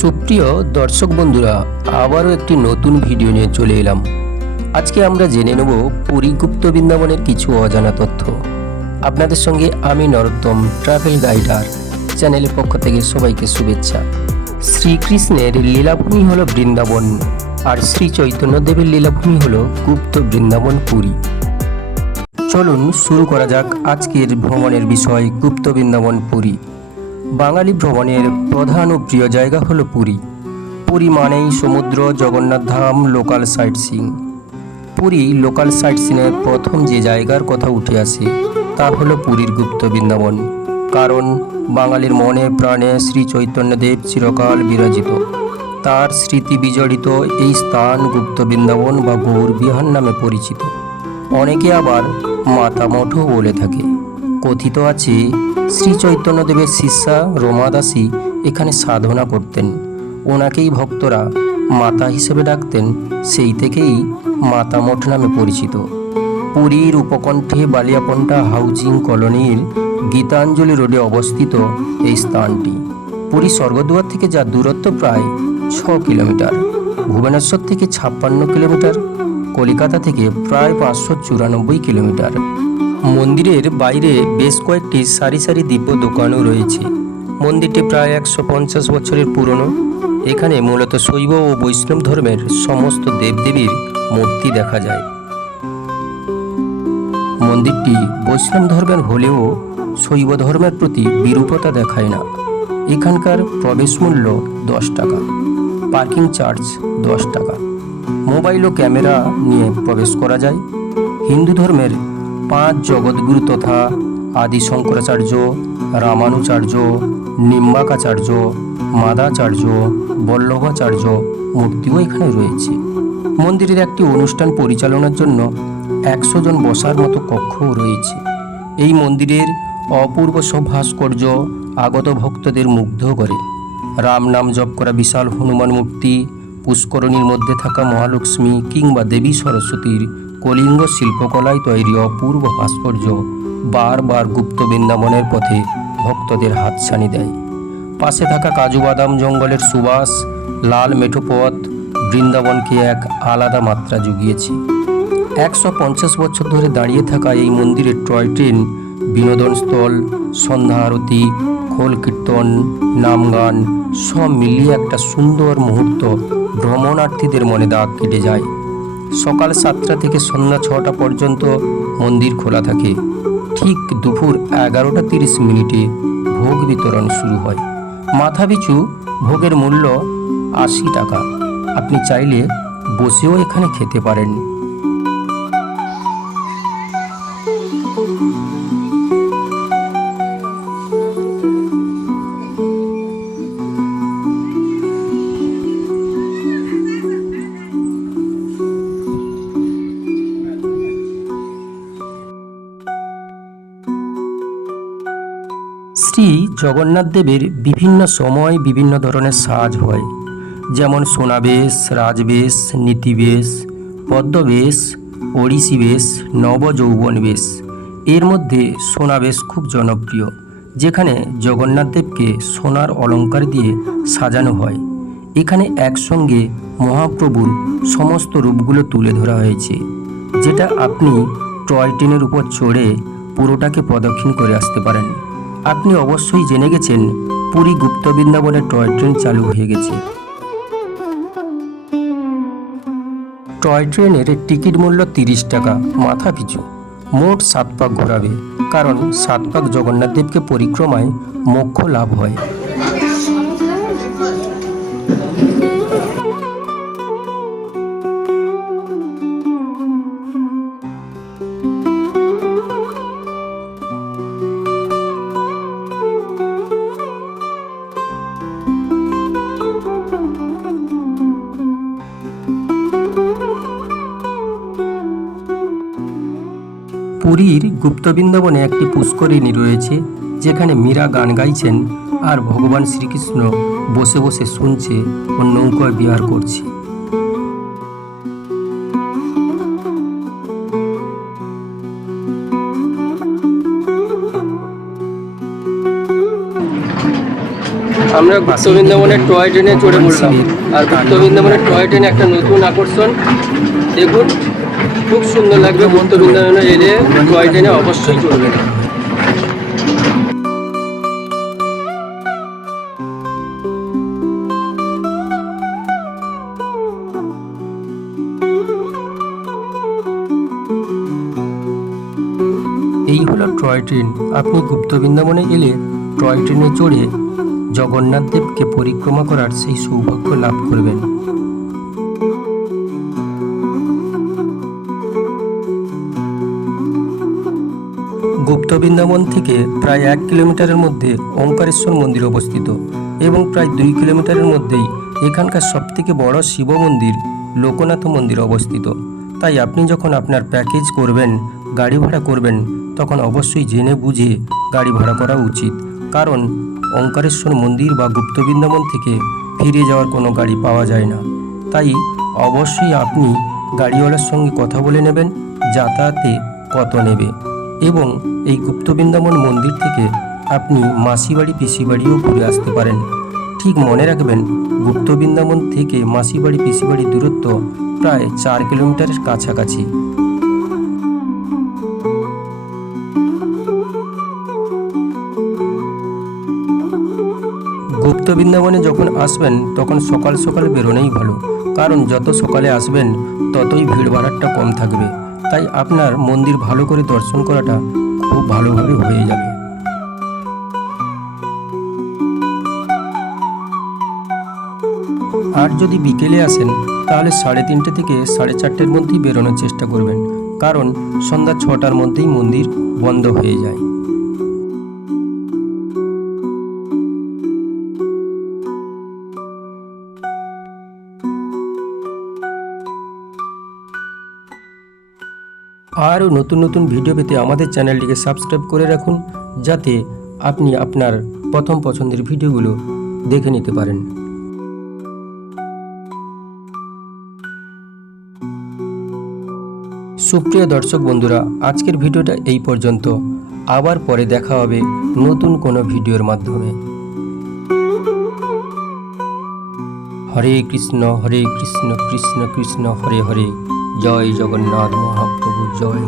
সুপ্রিয় দর্শক বন্ধুরা, আবারও একটি নতুন ভিডিও নিয়ে চলে এলাম। আজকে আমরা জেনে নেব পুরী গুপ্ত বৃন্দাবনের কিছু অজানা তথ্য। আপনাদের সঙ্গে আমি নরোত্তম, ট্রাভেল গাইডার। চ্যানেলের পক্ষ থেকে সবাইকে শুভেচ্ছা। শ্রীকৃষ্ণের লীলাভূমি হল বৃন্দাবন, আর শ্রী চৈতন্যদেবের লীলাভূমি হল গুপ্ত বৃন্দাবন পুরী। চলুন শুরু করা যাক আজকের ভ্রমণের বিষয় গুপ্ত বৃন্দাবন পুরী। বাঙালি ভ্রমণের প্রধান ও প্রিয় জায়গা হলো পুরী। পুরী মানেই সমুদ্র, Jagannath Dham local sightseeing Puri local site সিনের প্রথম যে জায়গার কথা উঠে আসে, তা হলো পুরীর গুপ্ত বৃন্দাবন। কারণ বাঙালির মনে প্রাণে শ্রী চৈতন্যদেব চিরকাল বিরাজিত। তার স্মৃতি বিজড়িত এই স্থান গুপ্ত বৃন্দাবন বা গৌর বিহার নামে পরিচিত। অনেকে আবার মাতামঠও বলে থাকে। কথিত আছে, শ্রী চৈতন্যদেবের শিষ্যা রমা দাসী এখানে সাধনা করতেন। ওনাকেই ভক্তরা মাতা হিসেবে ডাকতেন, সেই থেকেই মাতা মঠ নামে পরিচিত। পুরীর উপকণ্ঠে বালিয়াপন্টা হাউজিং কলোনির গীতাঞ্জলি রোডে অবস্থিত এই স্থানটি। পুরী স্বর্গদ্বার থেকে যার দূরত্ব প্রায় ছ কিলোমিটার, ভুবনেশ্বর থেকে ছাপ্পান্ন কিলোমিটার, কলিকাতা থেকে প্রায় পাঁচশো চুরানব্বই কিলোমিটার। মন্দিরের বাইরে বেশ কয়েকটি সারি সারি দিব্য দোকানও রয়েছে। মন্দিরটি প্রায় একশো পঞ্চাশ বছরের পুরনো। এখানে মূলত শৈব ও বৈষ্ণব ধর্মের সমস্ত দেবদেবীর মূর্তি দেখা যায়। মন্দিরটি বৈষ্ণব ধর্মের হলেও শৈব ধর্মের প্রতি বিরূপতা দেখায় না। এখানকার প্রবেশ মূল্য দশ টাকা, পার্কিং চার্জ দশ টাকা। মোবাইল ও ক্যামেরা নিয়ে প্রবেশ করা যায়। হিন্দু ধর্মের পাঁচ জগৎগুরু তথা আদি শঙ্করাচার্য, রামানুচার্য, নিম্বাকাচার্য, মাদাচার্য, বল্লভাচার্য মূর্তিও এখানে রয়েছে। মন্দিরের একটি অনুষ্ঠান পরিচালনার জন্য একশো জন বসার মতো কক্ষও রয়েছে। এই মন্দিরের অপূর্ব সব ভাস্কর্য আগত ভক্তদের মুগ্ধ করে। রাম নাম জপ করা বিশাল হনুমান মূর্তি, পুষ্করণীর মধ্যে থাকা মহালক্ষ্মী কিংবা দেবী সরস্বতীর কলিঙ্গ শিল্পকলায় তৈরি অপূর্ব ভাস্কর্য বারবার গুপ্ত বৃন্দাবনের পথে ভক্তদের হাতছানি দেয়। পাশে থাকা কাজু বাদাম জঙ্গলের সুবাস, লাল মেঠোপথ বৃন্দাবনকে এক আলাদা মাত্রা জুগিয়েছে। একশো পঞ্চাশ বছর ধরে দাঁড়িয়ে থাকা এই মন্দিরের টয় ট্রেন, বিনোদন স্থল, সন্ধ্যা আরতি, খোল কীর্তন, নাম গান সব মিলিয়ে একটা সুন্দর মুহূর্ত ভ্রমণার্থীদের মনে দাগ কেটে যায়। সকাল সাতটা থেকে সন্ধ্যা ছটা পর্যন্ত মন্দির খোলা থাকে। ঠিক দুপুর এগারোটা তিরিশ মিনিটে ভোগ বিতরণ শুরু হয়। মাথা পিছু ভোগের মূল্য আশি টাকা। আপনি চাইলে বসেও এখানে খেতে পারেন। জগন্নাথ দেবের বিভিন্ন সময় বিভিন্ন ধরনের সাজ হয়। যেমন সোনাবেশ, রাজবেশ, নীতিবেশ, পদ্মবেশ ওড়িশি বেশ নবযৌবন বেশ এর মধ্যে সোনাবেশ খুব জনপ্রিয়, যেখানে জগন্নাথ দেবকে সোনার অলংকার দিয়ে সাজানো হয়। এখানে একসঙ্গে মহাপ্রভুর সমস্ত রূপগুলো তুলে ধরা হয়েছে, যেটা আপনি টয় ট্রেনের উপর চড়ে পুরোটাকে প্রদক্ষিণ করে আসতে পারেন। আপনি অবশ্যই জেনে গেছেন, পুরী গুপ্ত বৃন্দাবনে টয় ট্রেন চালু হয়ে গেছে। টয় ট্রেনের টিকিট মূল্য তিরিশ টাকা, মাথা পিছু। মোট সাত পাক ঘোরাবে, কারণ সাত পাক জগন্নাথ দেবকে পরিক্রমায় মোক্ষ লাভ হয়। পুরীর গুপ্ত বৃন্দাবনে একটি পুষ্করিণী রয়েছে যেখানে মীরা গান গাইছেন আর ভগবান শ্রীকৃষ্ণ বসে বসে শুনছে ও নৌকায় বিহার করছে। আমরা গুপ্ত বৃন্দাবনের টয় ট্রেনে চড়ে পড়লাম আর গুপ্ত বৃন্দাবনের টয় ট্রেন একটা নতুন আকর্ষণ। দেখুন খুব সুন্দর লাগবে গুপ্ত বৃন্দাবনে এলে ট্রেনে অবশ্যই চড়বেন এই হলো টয় ট্রেন। আপনি গুপ্ত বৃন্দাবনে এলে টয় ট্রেনে চড়ে জগন্নাথ দেবকে পরিক্রমা করার সেই সৌভাগ্য লাভ করবেন। বৃন্দাবন থেকে প্রায় এক কিলোমিটারের মধ্যে ওঙ্কারেশ্বর মন্দির অবস্থিত এবং প্রায় দুই কিলোমিটারের মধ্যেই এখানকার সবথেকে বড় শিব মন্দির লোকনাথ মন্দির অবস্থিত। তাই আপনি যখন আপনার প্যাকেজ করবেন, গাড়ি ভাড়া করবেন, তখন অবশ্যই জেনে বুঝে গাড়ি ভাড়া করা উচিত। কারণ ওঙ্কারেশ্বর মন্দির বা গুপ্ত বৃন্দাবন থেকে ফিরে যাওয়ার কোনো গাড়ি পাওয়া যায় না। তাই অবশ্যই আপনি গাড়িওয়ালার সঙ্গে কথা বলে নেবেন, যাতায়াতে কত নেবে। এবং এই গুপ্ত বৃন্দাবন মন্দির থেকে আপনি মাসিবাড়ি, পিসিবাড়িও ঘুরে আসতে পারেন। ঠিক মনে রাখবেন, গুপ্ত বৃন্দাবন থেকে মাসিবাড়ি, পিসিবাড়ির দূরত্ব প্রায় চার কিলোমিটারের কাছাকাছি। গুপ্ত বৃন্দাবনে যখন আসবেন, তখন সকাল সকাল বেরোনোই ভালো। কারণ যত সকালে আসবেন, ততই ভিড় ভাড়াটা কম থাকবে। তাই আপনার মন্দির ভালো করে দর্শন করাটা খুব ভালোভাবে হয়ে যাবে। আর যদি বিকেলে আসেন, তাহলে সাড়ে তিনটে থেকে সাড়ে চারটের মধ্যেই বেরোনোর চেষ্টা করবেন, কারণ সন্ধ্যা ছটার মধ্যেই মন্দির বন্ধ হয়ে যায়। আরও নতুন নতুন ভিডিও পেতে আমাদের চ্যানেলটিকে সাবস্ক্রাইব করে রাখুন, যাতে আপনি আপনার প্রথম পছন্দের ভিডিওগুলো দেখে নিতে পারেন। সুপ্রিয় দর্শক বন্ধুরা, আজকের ভিডিওটা এই পর্যন্ত। আবার পরে দেখা হবে নতুন কোনো ভিডিওর মাধ্যমে। হরে কৃষ্ণ হরে কৃষ্ণ কৃষ্ণ কৃষ্ণ, হরে হরে। জয় জগন্নাথ মহাপ্রভু জয়